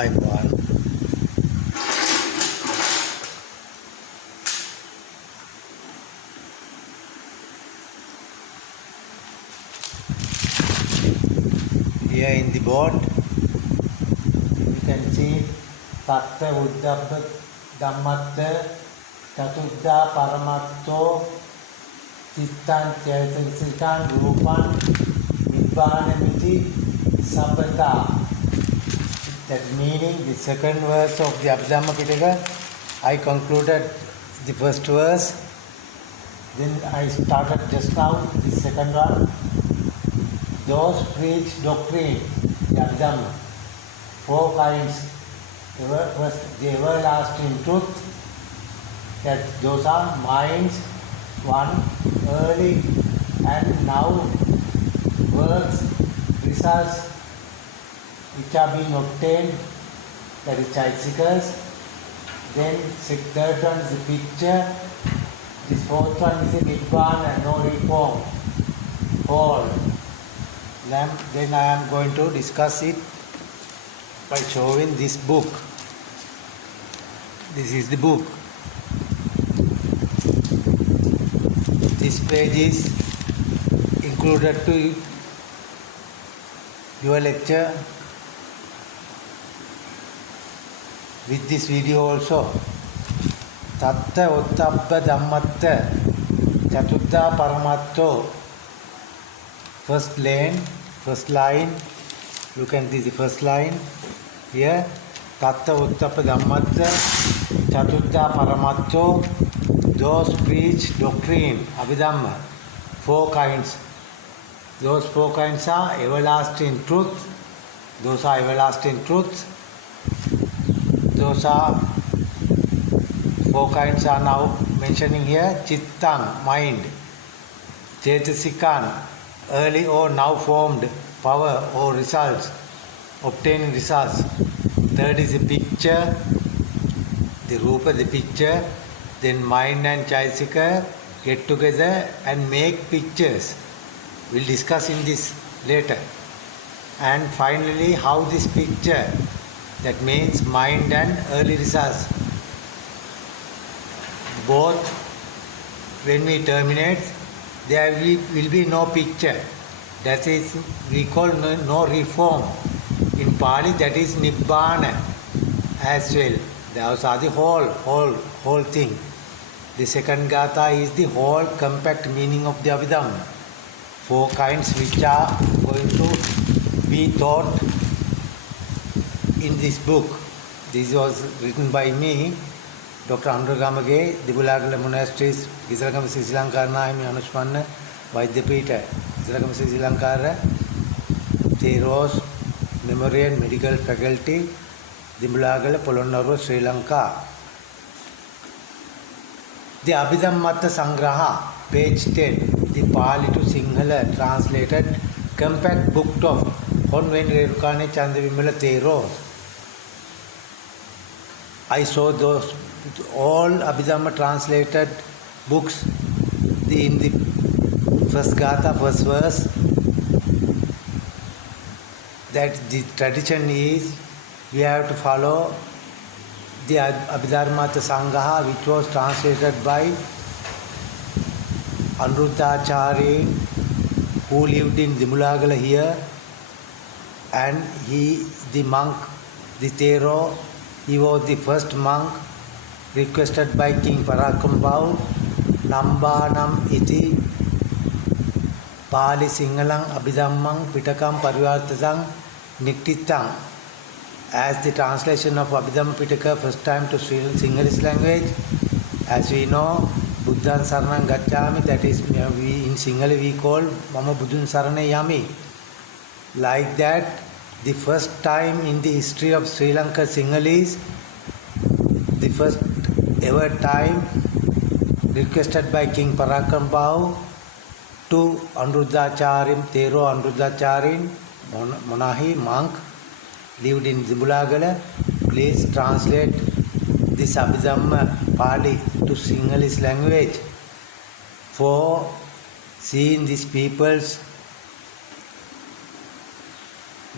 අයිබෝන් here in the board you can see tatta uddappa dhammatta චතුද්ධා පරමත්තෝ චිත්තං චේතසිකං රූපං නිබ්බානමිති සබ්බතා. That meaning the second verse of the Abhidhamma Pitaka, I concluded the first verse, then I started just now the second one. Those preach doctrine, the Abhidhamma, four kinds, first the everlasting truth, that those are minds, one, early and now, works, results which are being obtained, that is Chaitasikas. Then third one is the picture, this fourth one is the Nibbana, no reform, all. Then I am going to discuss it by showing this book. This is the book. This page is included to your lecture with this video also. Tatta uttappa dhammatta chatuddha paramatto. First line, look at this, the first line here. Tatta uttappa dhammatta chatuddha paramatto. Those preach doctrine, Abhidhamma, four kinds. Those four kinds are everlasting truth. Those are everlasting truths. Those are four kinds are now mentioning here. Chittang, mind. Chetasikan, early or now formed power or results, obtaining results. Third is the picture, the rupa, the picture. Then mind and Chaitasika get together and make pictures. We'll discuss in this later. And finally, how this picture, that means mind and early results, both when we terminate, there will be no picture. That is, we call no reform. In Pali, that is Nibbana as well. Those are the whole thing. The second gatha is the whole compact meaning of the Abhidhamma. Four kinds which are going to be taught in this book. This was written by me, Dr. Anurugamage, Dibulagala Monasteries, Gisalagama Sri Lankarana, Anushpanna, Vaidyapita, Gisalagama Sri Lankara, Theros, Memory and Medical Faculty, Dibulagala, Polonnaruwa, Sri Lanka. The Abhidhammatta Sangraha, page 10, the Pali to Sinhala translated compact book of Honven Rerukane Chandavimala Theros. I saw those all Abhidhamma translated books in the first gatha, first verse, that the tradition is we have to follow the Abhidhammatta Sangaha, which was translated by Anuruddhacharya, who lived in Dimulagala here, and he, the monk, the Thero, he was the first monk requested by King Parakambahu, Nambanam iti Pali Singalang Abhidhammang Pitakam Parivartatang Niktitang. As the translation of Abhidhamma Pitaka first time to Sinhalese language, as we know, Buddhan Saranang Gacchami, that is in Sinhala we call Mama Buddhan Sarana Yami. Like that, the first time in the history of Sri Lanka Sinhalese, the first ever time requested by King Parakambahu to Anuruddhacharya, Thero Anuruddhacharya, Monahi, monk, lived in Dimulagala, please translate this Abhidhamma Pali to Sinhalese language for seeing these peoples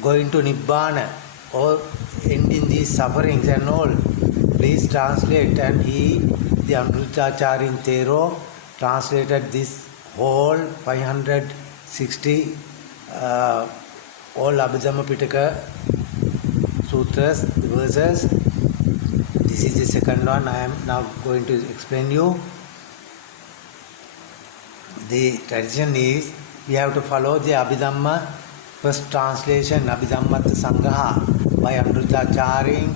going to Nibbana, or ending these sufferings and all. Please translate. And he, the Anuruddhacharya in Thero, translated this whole 560 all Abhidhamma Pitaka sutras, the verses. This is the second one I am now going to explain you. The tradition is we have to follow the Abhidhamma first translation, Abhidhammatta Sangraha by Anuruddhacharya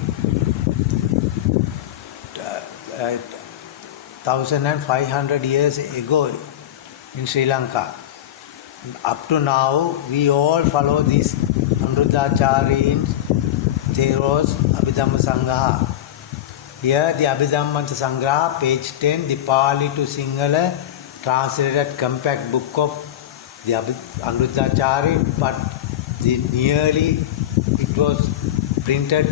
1500 years ago in Sri Lanka. Up to now, we all follow this Anuruddhacharya Thero's Abhidhamma Sangraha. Here, the Abhidhamma Sangraha, page 10, the Pali to Sinhala translated compact book of the Anuruddhacharya, but nearly it was printed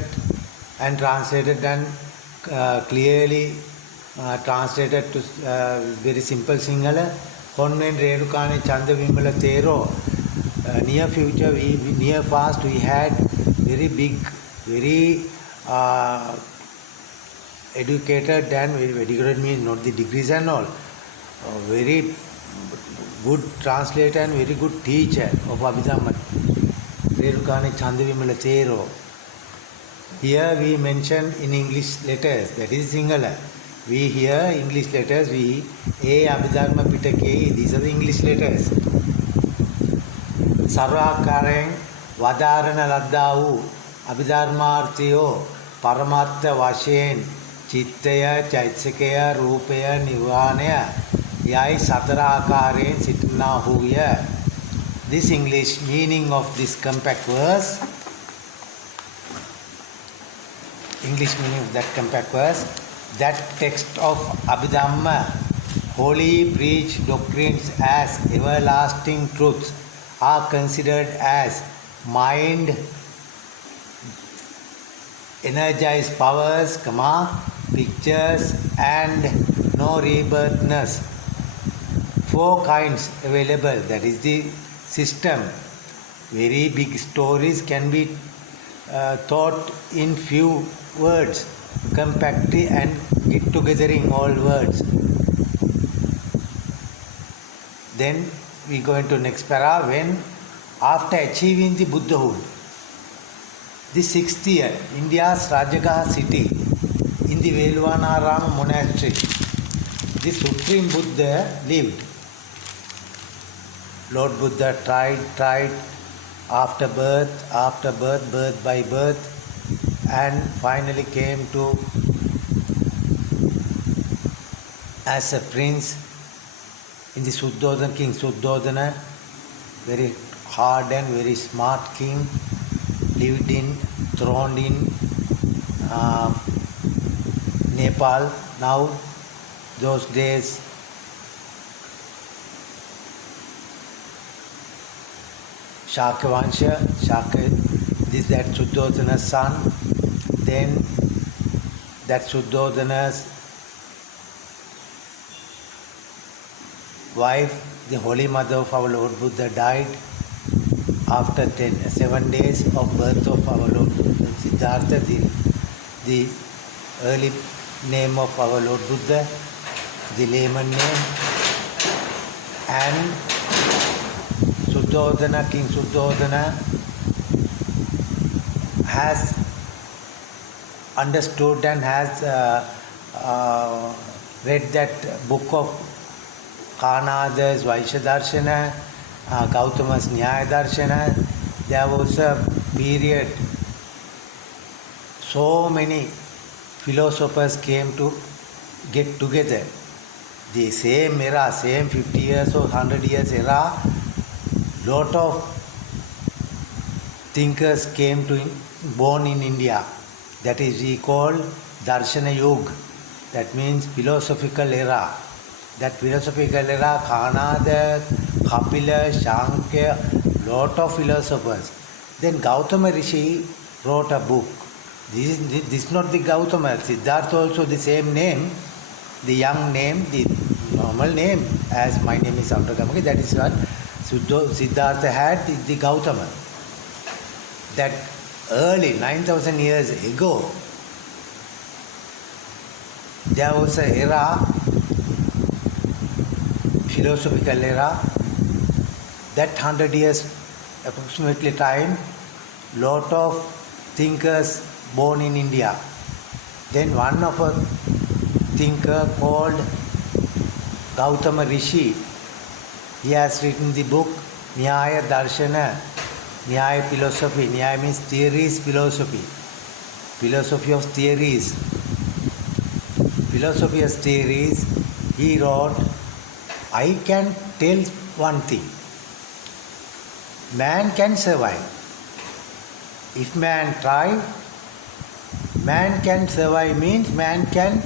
and translated and clearly translated to very simple Sinhala. Konven Redukane Chandavimala Thero. Near future, near past, we had very big, very educated and very educated means not the degrees and all. Very good translator and very good teacher of Abhidhamma, Redukane Chandavimala Thero. Here we mention in English letters, that is Sinhala. We hear English letters, we A Abhidhamma Pitake, these are the English letters. Sarvakareng Vadarana Laddavu Abhidharmarthayo Paramattha Vashen Chittaya Chaitsikaya Rupaya Nirvanaya Yai Satarakarein Sitnahuya. This English meaning of this compact verse, English meaning of that compact verse, that text of Abhidhamma, holy preached doctrines as everlasting truths, are considered as mind energized powers, pictures and no rebirthness. 4 kinds available, that is the system. Very big stories can be taught in few words, compactly and get togethering all words. Then we go into next para. When after achieving the Buddhahood, the 6th year, India's Rajagaha city in the Velvanarama monastery, the Supreme Buddha lived. Lord Buddha tried after birth, birth by birth, and finally came to as a prince in the Suddhodana, King Suddhodana, very hard and very smart king, throned in Nepal. Now, those days, Shakavansha, this that Suddhodana's son, then that Suddhodana's wife, the Holy Mother of our Lord Buddha, died after 7 days of birth of our Lord Siddhartha, the early name of our Lord Buddha, the layman name, and Suddhodana, King Suddhodana, has understood and has read that book of Kanada's Vaishyadarshana, Gautama's Nyaya Darshana. There was a period, so many philosophers came to get together. The same era, same 50 years or 100 years era, lot of thinkers came to born in India. That is we call Darshana Yuga. That means philosophical era. That philosophical era, Kanada, Kapila, Shankya, lot of philosophers. Then Gautama Rishi wrote a book. This is not the Gautama. Siddhartha also the same name, the young name, the normal name, as my name is Saundragamaki. That is what Siddhartha had, the Gautama. That early 9,000 years ago, there was an era, philosophical era, that 100 years approximately time, lot of thinkers born in India. Then one of a thinker called Gautama Rishi, he has written the book Nyaya Darshana, Nyaya philosophy. Nyaya means theories, philosophy. Philosophy of theories. Philosophy of theories, he wrote, I can tell one thing. Man can survive. If man try, man can survive means man can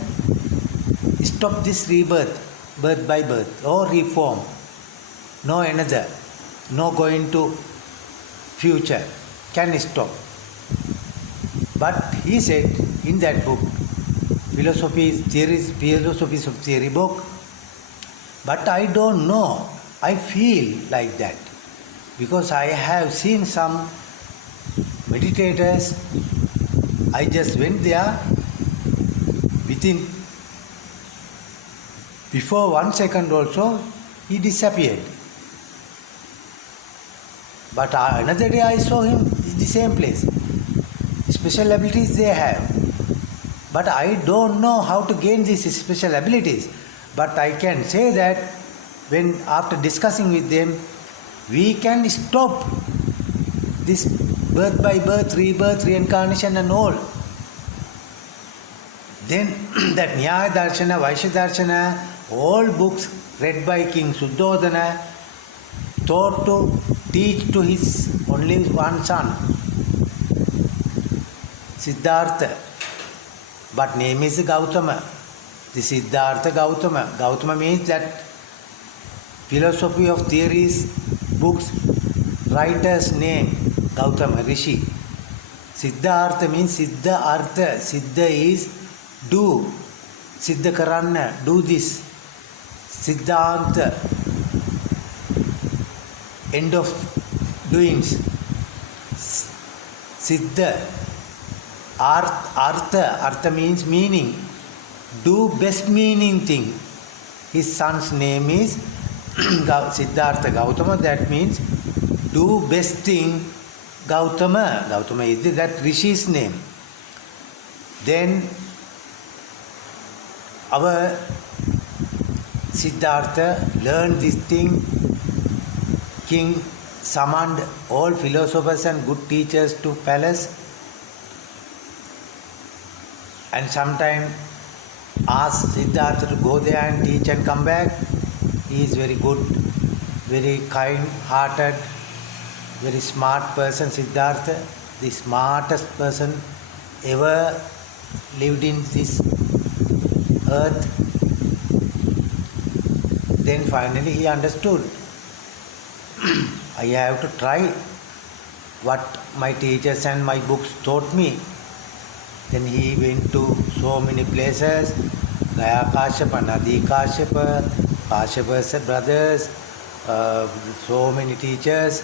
stop this rebirth, birth by birth, or reform. No another, no going to future, can stop. But he said in that book, philosophy of theory book, but I don't know, I feel like that. Because I have seen some meditators, I just went there, before 1 second also, he disappeared. But another day I saw him in the same place. Special abilities they have. But I don't know how to gain these special abilities. But I can say that when after discussing with them, we can stop this birth by birth, rebirth, reincarnation and all. Then that Nyaya Darshana, Vaishya Darshana, all books read by King Suddhodana, thought to teach to his only one son, Siddhartha. But name is Gautama. The Siddhartha Gautama. Gautama means that philosophy of theories, books, writer's name, Gautama, Rishi. Siddhartha means Siddha Artha. Siddha is do. Siddha Karanna, do this. Siddhanta, end of doings. Siddha, Artha means meaning. Do best meaning thing. His son's name is Siddhartha Gautama, that means do best thing Gautama. Gautama is that Rishi's name. Then our Siddhartha learned this thing. King summoned all philosophers and good teachers to palace, and sometime asked Siddhartha to go there and teach and come back. He is very good, very kind-hearted, very smart person, Siddhartha, the smartest person ever lived in this earth. Then finally he understood, I have to try what my teachers and my books taught me. Then he went to so many places, Gaya Kashyapa, Nadi Kashyapa, Kashyapa's brothers, so many teachers.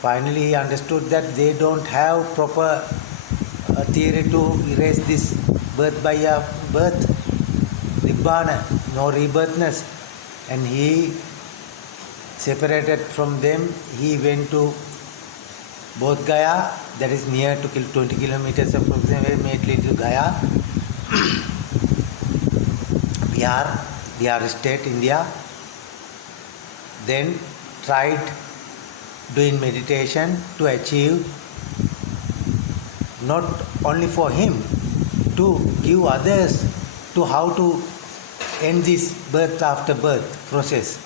Finally he understood that they don't have proper theory to erase this birth by birth, Nibbana, no rebirthness. And he separated from them. He went to Bodh Gaya, that is near to 20 kilometers approximately to Gaya, Bihar state, India. Then tried doing meditation to achieve, not only for him, to give others to how to end this birth after birth process,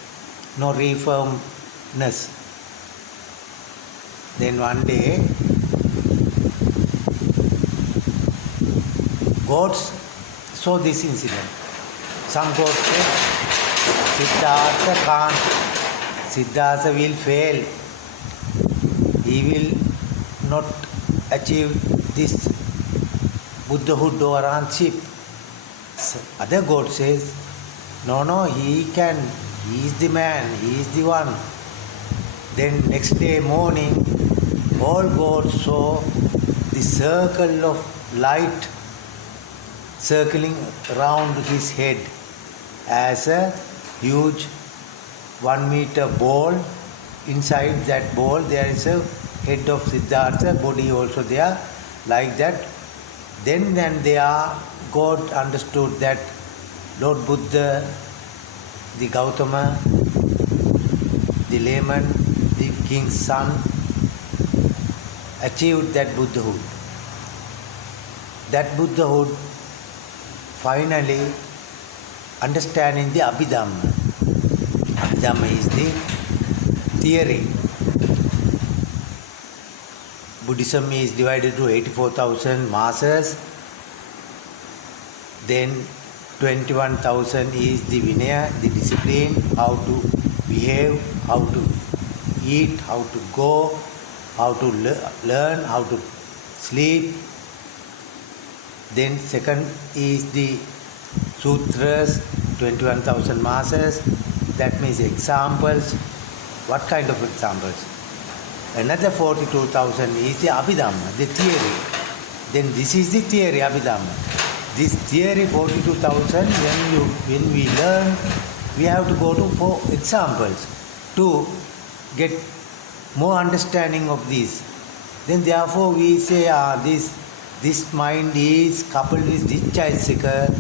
no reformness. Then one day, gods saw this incident. Some gods said, Siddhartha can't, Siddhartha will fail, he will not achieve this Buddhahood or Arahantship. Other god says, no, he can, he is the man, he is the one. Then next day morning, all gods saw the circle of light circling around his head as a huge 1 meter ball. Inside that ball there is a head of Siddhartha, body also there, like that. Then God understood that Lord Buddha, the Gautama, the layman, the king's son, achieved that Buddhahood. That Buddhahood finally understanding the Abhidhamma. Abhidhamma is the theory. Buddhism is divided to 84,000 masses. Then 21,000 is the Vinaya, the discipline, how to behave, how to eat, how to go, how to learn, how to sleep. Then second is the sutras, 21,000 masses. That means examples. What kind of examples? Another 42,000 is the Abhidhamma, the theory. Then this is the theory, Abhidhamma. This theory 42,000, when we learn, we have to go to 4 examples to get more understanding of this. Then therefore we say this mind is coupled with this Chaitaka.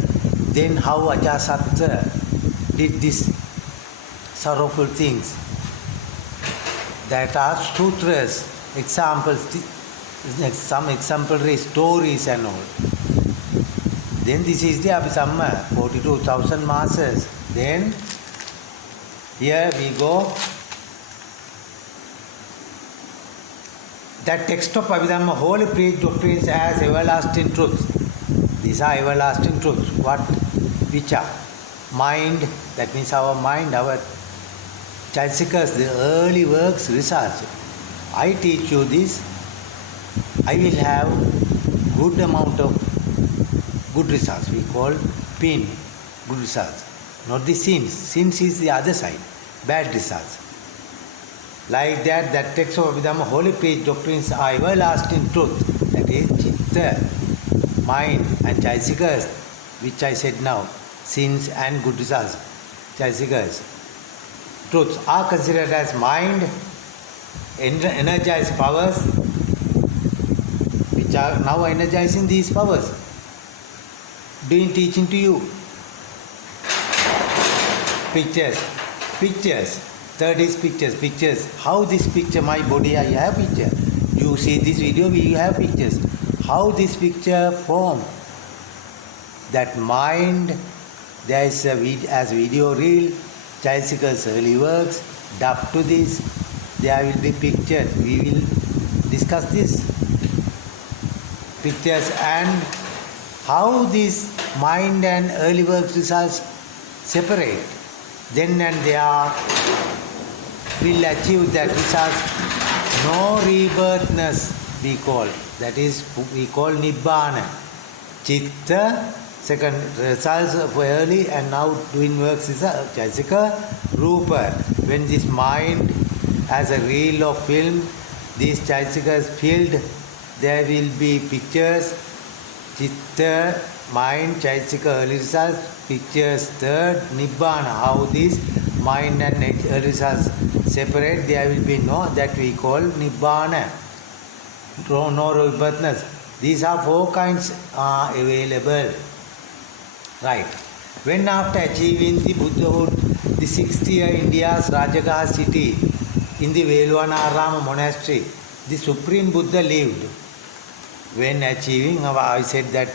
Then how Ajasattva did this sorrowful things. That are sutras, examples, some exemplary stories and all. Then this is the Abhidhamma, 42,000 masses. Then here we go. That text of Abhidhamma wholly preached doctrines as everlasting truths. These are everlasting truths. What? Which are? Mind, that means our mind, our Chaityakas, the early works, results. I teach you this, I will have good amount of good results. We call pin, good results. Not the sins. Sins is the other side, bad results. Like that, that text of Abhidhamma wholly preached doctrines are everlasting truth. That is Chitta, mind and Chaityakas, which I said now, sins and good results. Chaityakas. Truths are considered as mind, energized powers, which are now energizing these powers, doing teaching to you. Pictures. Third is pictures. How this picture, my body, I have picture. You see this video, we have pictures. How this picture form? That mind, there is as video reel, Chaityakas early works, dubbed to this, there will be pictures. We will discuss this. Pictures and how this mind and early works results separate. Then and there will achieve that results. No rebirthness we call. That is, we call Nibbana. Chitta, second results of early and now doing works is a Chaitaka. Rupa, when this mind as a reel of film, these Chaitakas filled, there will be pictures. Chitta, mind, Chaitaka, early results, pictures. Third, Nibbana, how this mind and early results separate, there will be no, that we call Nibbana. No rebirthness. These are 4 kinds are available. Right. When after achieving the Buddhahood, the 6th year India's Rajagaha city, in the Velvanarama monastery, the Supreme Buddha lived. When achieving, I said that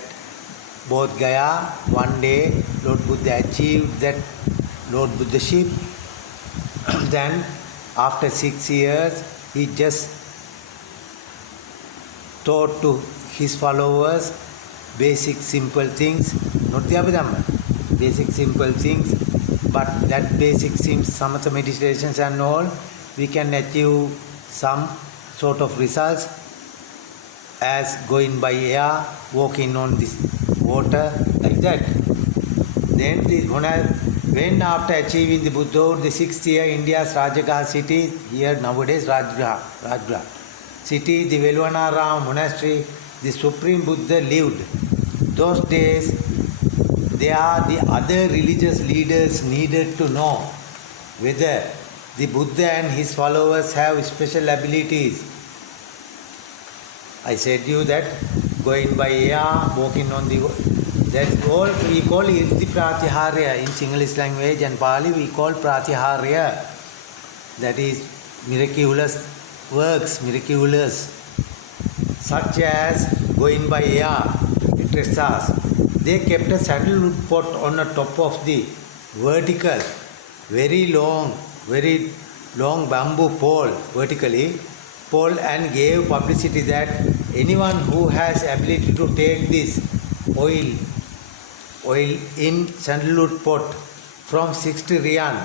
both Gaya, one day Lord Buddha achieved that Lord Buddhaship. Then after 6 years, he just taught to his followers basic simple things, not the Abhidhamma, basic simple things, but that basic samatha meditations and all, we can achieve some sort of results as going by air, walking on this water, like that. Then when after achieving the Buddhahood, the 6th year India's Rajagaha city, here nowadays Rajagaha city, the Velvanarama monastery, the Supreme Buddha lived. Those days, the other religious leaders needed to know whether the Buddha and his followers have special abilities. I said you that going by air, walking on the... That's all we call Irti Pratiharya in Sinhalese language, and Pali we call Pratiharya. That is miraculous works, miraculous, such as going by air, etc. They kept a sandalwood pot on the top of the vertical, very long bamboo pole, vertically pole, and gave publicity that anyone who has ability to take this oil in sandalwood pot from 60 riyan,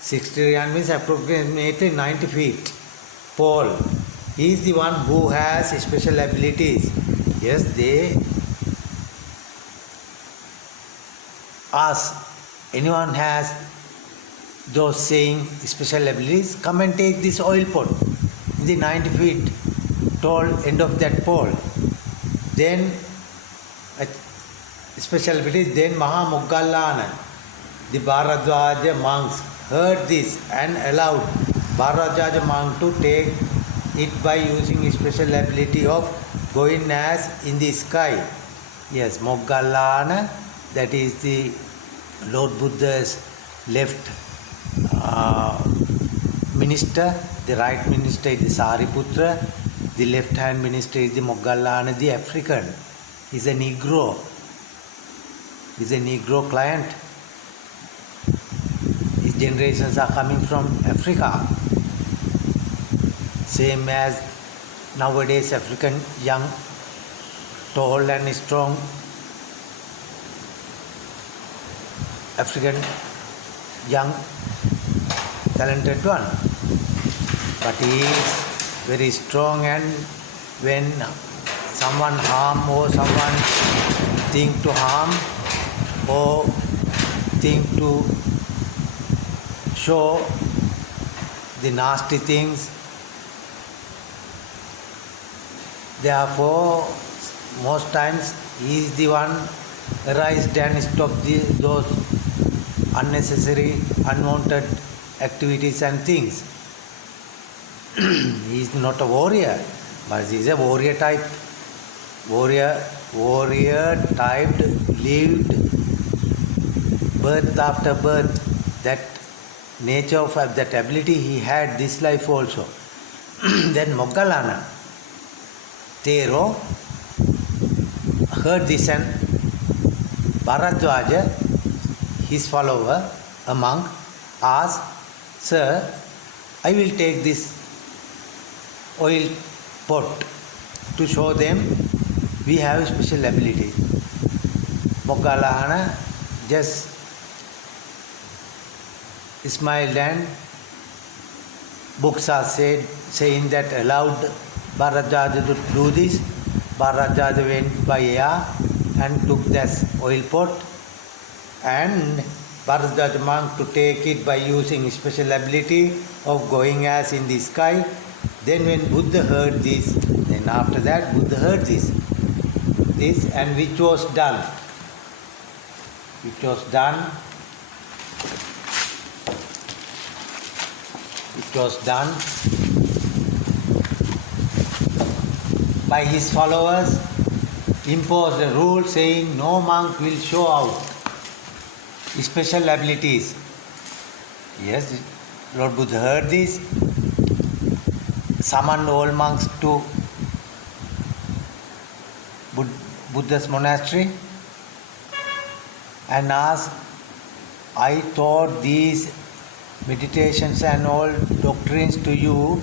60 riyan means approximately 90 feet pole, he is the one who has special abilities. Yes, they ask, anyone has those saying special abilities, come and take this oil pot, the 90 feet tall end of that pole. Then special abilities. Then Mahamoggallana, the Bharadwaja monks, heard this and allowed Bharadwaja monk to take it by using special ability of going as in the sky. Yes, Moggallana, that is the Lord Buddha's left minister. The right minister is the Sariputra. The left hand minister is the Moggallana, the African. He's a Negro. He's a Negro client. His generations are coming from Africa. Same as nowadays African young, tall and strong African young talented one. But he is very strong, and when someone harm or someone think to harm or think to show the nasty things, therefore most times he is the one arised and stop those unnecessary, unwanted activities and things. He is not a warrior, but he is a warrior type. Warrior typed, lived birth after birth. That nature of that ability he had this life also. Then Moggallana Thero heard this, and Bharadwaja, his follower, a monk, asked, "Sir, I will take this oil pot to show them we have special ability." Moggallana just smiled, and books are saying that allowed Bharadwaja to do this. Bharadwaja went by air and took this oil pot, and Bharadwaja monk to take it by using special ability of going as in the sky. Then when Buddha heard this, then after that Buddha heard this and which was done by his followers, imposed a rule saying no monk will show out special abilities. Yes, Lord Buddha heard this, summoned all monks to Buddha's monastery and asked, "I taught these meditations and all doctrines to you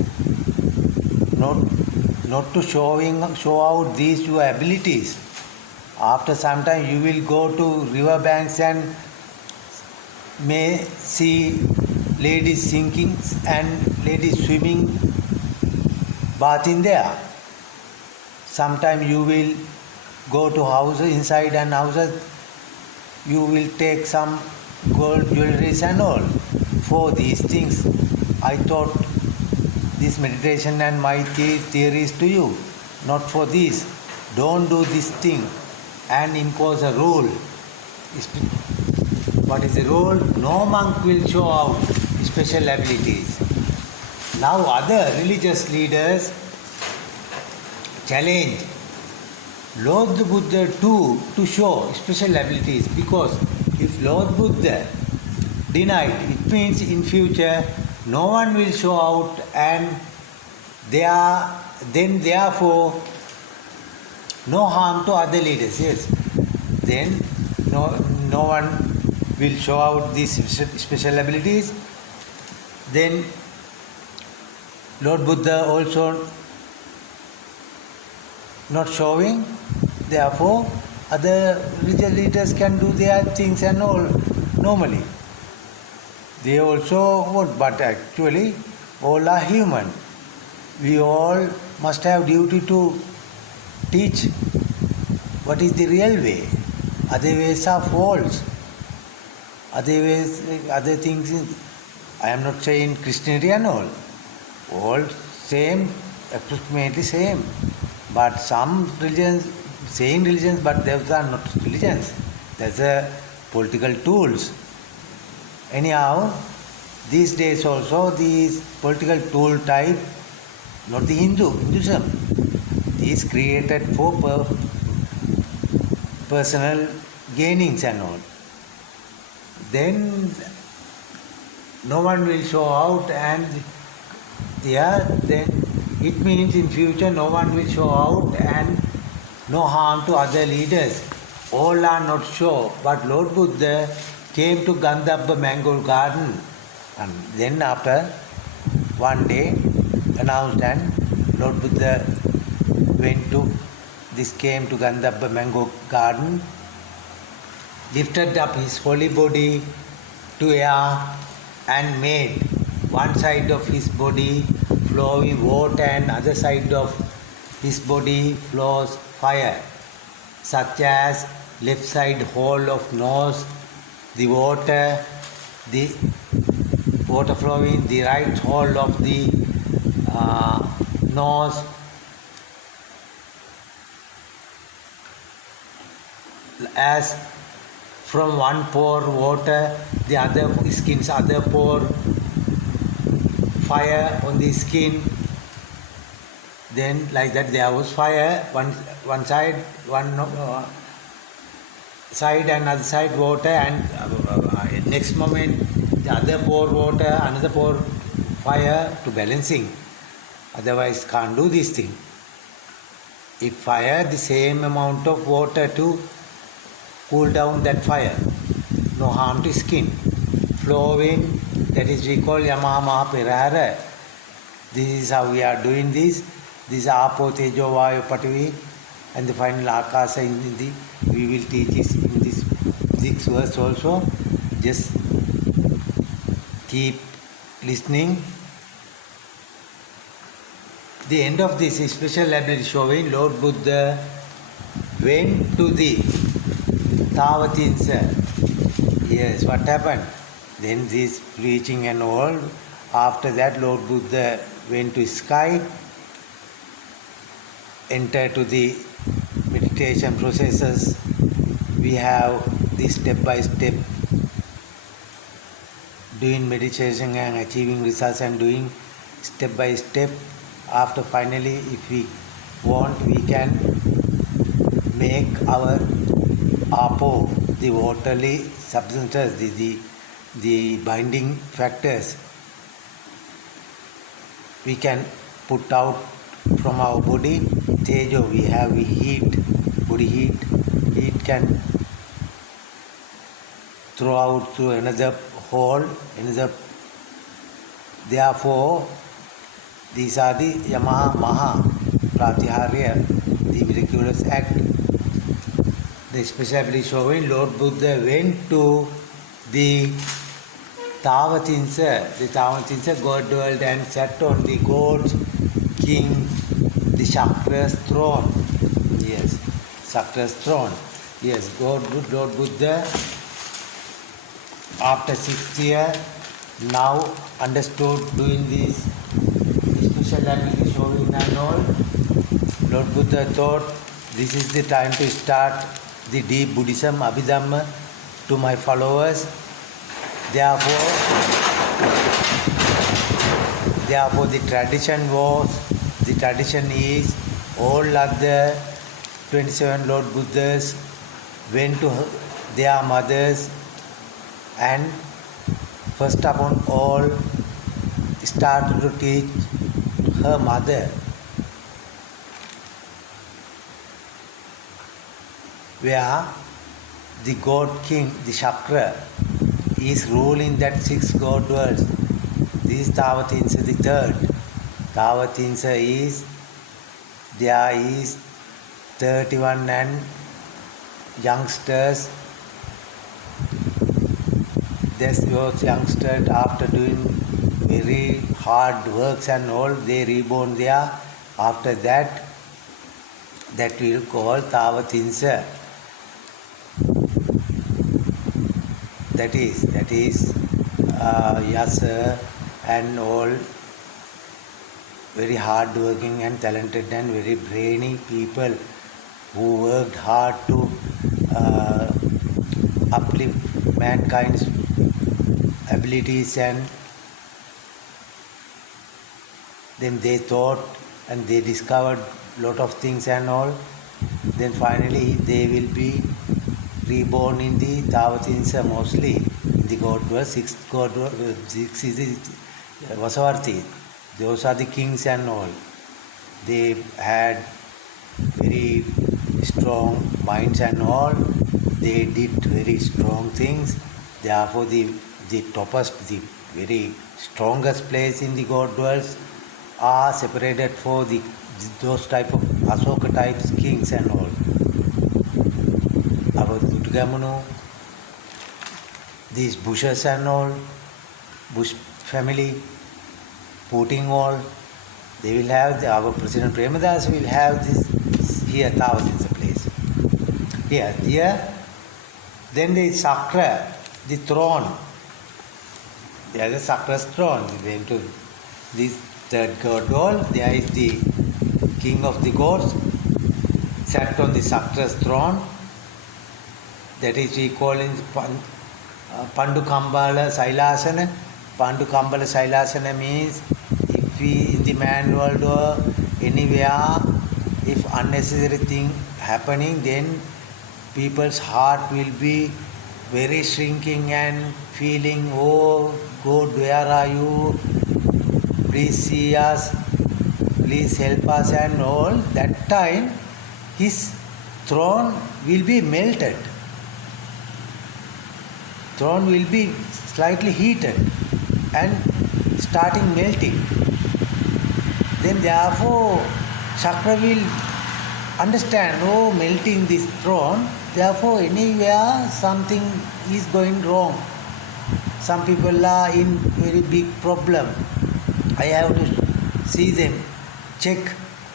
not to show out these your abilities. After some time you will go to river banks and may see ladies sinking and ladies swimming, bathing there. Sometime you will go to houses, inside and houses, you will take some gold jewelries and all. For these things I taught this meditation and my theories to you, not for this. don't do this thing and impose a rule. What is the rule? No monk will show out special abilities. Now other religious leaders challenge Lord Buddha too to show special abilities, because if Lord Buddha denied, it means in future no one will show out, and then therefore no harm to other leaders. Yes, then no one will show out these special abilities. Then Lord Buddha also not showing, therefore other religious leaders can do their things and all normally. They also would, but actually all are human. We all must have duty to teach what is the real way. Other ways are false. Other ways, other things, I am not saying Christianity and all same, approximately same. But some religions, saying religions, but those are not religions. That's a political tools. Anyhow, these days also these political tool type, not the Hinduism, is created for personal gainings and all. Then no one will show out, and then it means in future no one will show out and no harm to other leaders. All are not sure, but Lord Buddha came to Gandhabba mango garden, and then after one day announced, and Lord Buddha came to Gandhabba mango garden, lifted up his holy body to air and made one side of his body flowing water and other side of his body flows fire, such as left side hole of nose, the water flowing, the right hole of the nose, as from one pore water, the other skin's other pore fire on the skin. Then like that there was fire, one side, side and other side water, and next moment the other pore water, another pore fire to balancing. Otherwise can't do this thing. If fire, the same amount of water to cool down that fire, no harm to skin. Flowing, that is we call Yamaha Perahara. This is how we are doing this. This is Apo Tejo Vayu Pativi, and the final Akasa in the we will teach this in this 6 verse also. Just keep listening. The end of this special ability showing Lord Buddha went to the Tavatinsa. Yes, what happened? Then this preaching and all. After that, Lord Buddha went to sky, entered to the meditation processes. We have this step by step doing meditation and achieving results, and doing step by step. After finally, if we want, we can make our apo, the waterly substances, the binding factors, we can put out from our body. Tejo, we have heat, body heat. Heat can throw out through another hole, therefore these are the Yamaha Maha Pratiharya, the miraculous act. The specially showing Lord Buddha went to the Tavatinsa God world, and sat on the God's king, the Shakra's throne. Yes, Shakra's throne. Yes, Lord Buddha, after 6 years, now understood doing this special ability showing and all. Lord Buddha thought this is the time to start the deep Buddhism, Abhidhamma, to my followers. Therefore, the tradition is all other 27 Lord Buddhas went to their mothers and first upon all started to teach her mother, where the God King, the Shakra, is ruling that 6 God worlds. This is Tavatimsa the third. Tavatimsa is, there is 31 and youngsters. Those youngsters, after doing very hard works and all, they reborn there. After that, that we will call Tavatimsa. That is Yasa and all very hard working and talented and very brainy people who worked hard to uplift mankind's abilities, and then they thought and they discovered lot of things and all. Then finally they will be reborn in the Tavatimsa, mostly in the God world. 6th God world, 6 is the Vasavarti. Those are the kings and all. They had very strong minds and all. They did very strong things. Therefore, the toppest, the very strongest place in the God worlds are separated for those type of Asoka types kings and all. Our Dutugamunu, these Bushes and all, Bush family, Puting all, they will have our President Premadas will have this here, Tavatimsa place. Here, then the Sakra, the throne. There is the Sakra's throne. Then to this third god wall, there is the king of the gods sat on the Sakra's throne. That is we call in Pandukambala Sailasana. Pandukambala Sailasana means if we in the man world or anywhere, if unnecessary thing happening, then people's heart will be very shrinking and feeling, oh God, where are you? Please see us, please help us and all. That time his throne will be melted. Throne will be slightly heated and starting melting. Then therefore Chakra will understand, oh, melting this throne, therefore anywhere something is going wrong. Some people are in very big problem. I have to see them, check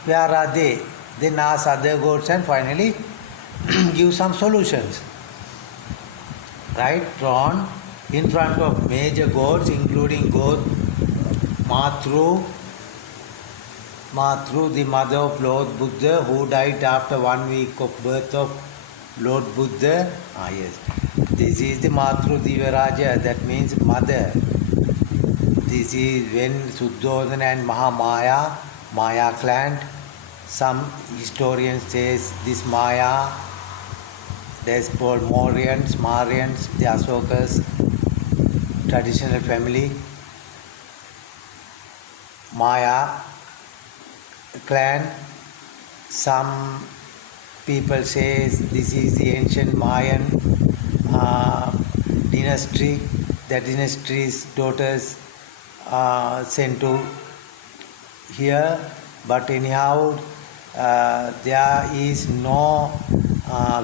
where are they, then ask other gods and finally give some solutions. Right? Throne in front of major gods, including God Matru, the mother of Lord Buddha, who died after 1 week of birth of Lord Buddha. Yes. This is the Matru Divaraja, that means mother. This is when Suddhodana and Mahamaya, Maya clan. Some historians say this Maya, that's called Mauryans, the Asoka's traditional family. Maya clan. Some people say this is the ancient Mayan dynasty. That dynasty's daughters sent to here, but anyhow there is no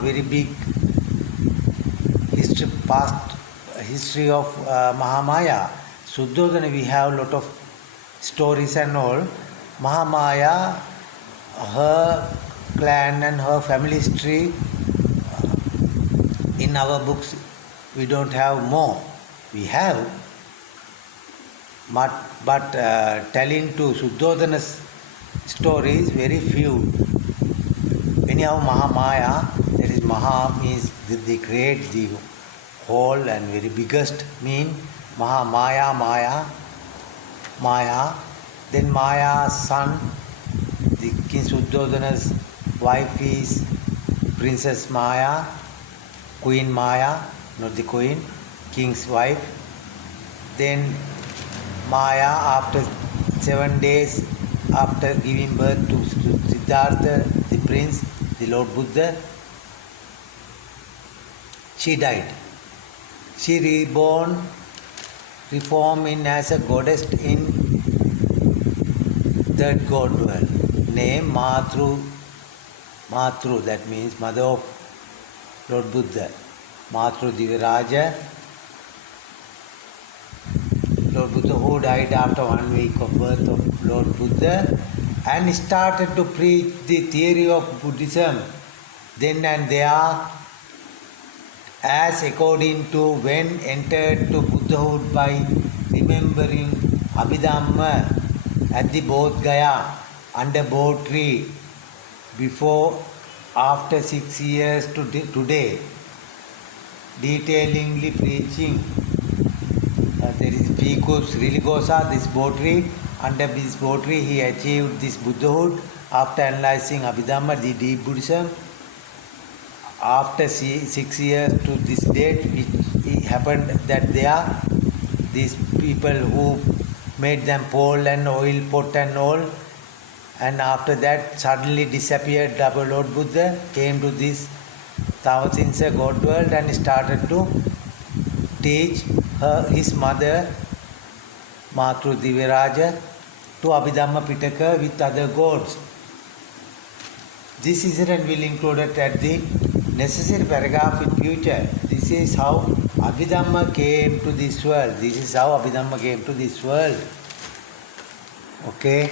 very big past history of Mahamaya. Suddhodana, we have a lot of stories and all. Mahamaya, her clan and her family history, in our books we don't have more. We have, but telling to Suddhodana's stories very few. Anyhow, Mahamaya, that is Maha means the great, the whole and very biggest mean. Mahamaya, Maya. Then Maya's son, the King Suddhodana's wife is Princess Maya, Queen Maya, not the queen, king's wife. Then Maya, after 7 days after giving birth to Siddhartha, the prince, the Lord Buddha, she died. She reformed in as a goddess in third god world, named Matru, that means mother of Lord Buddha. Matru Diviraja, Lord Buddha, who died after 1 week of birth of Lord Buddha and started to preach the theory of Buddhism then and there, as according to when entered to Buddhahood by remembering Abhidhamma at the Bodh Gaya under Bodh tree before after 6 years to today, detailingly preaching. There is Bhikkhus Rilgosa, this Bodh tree. Under this Bodh tree he achieved this Buddhahood after analyzing Abhidhamma, the deep Buddhism. After 6 years to this date, it happened that these people who made them pole and oil pot and all, and after that suddenly disappeared. Our Lord Buddha came to this Tavatimsa God world and started to teach his mother Matru Diviraja to Abhidhamma Pitaka with other gods. This incident will include at the necessary paragraph in future. This is how Abhidhamma came to this world. Okay.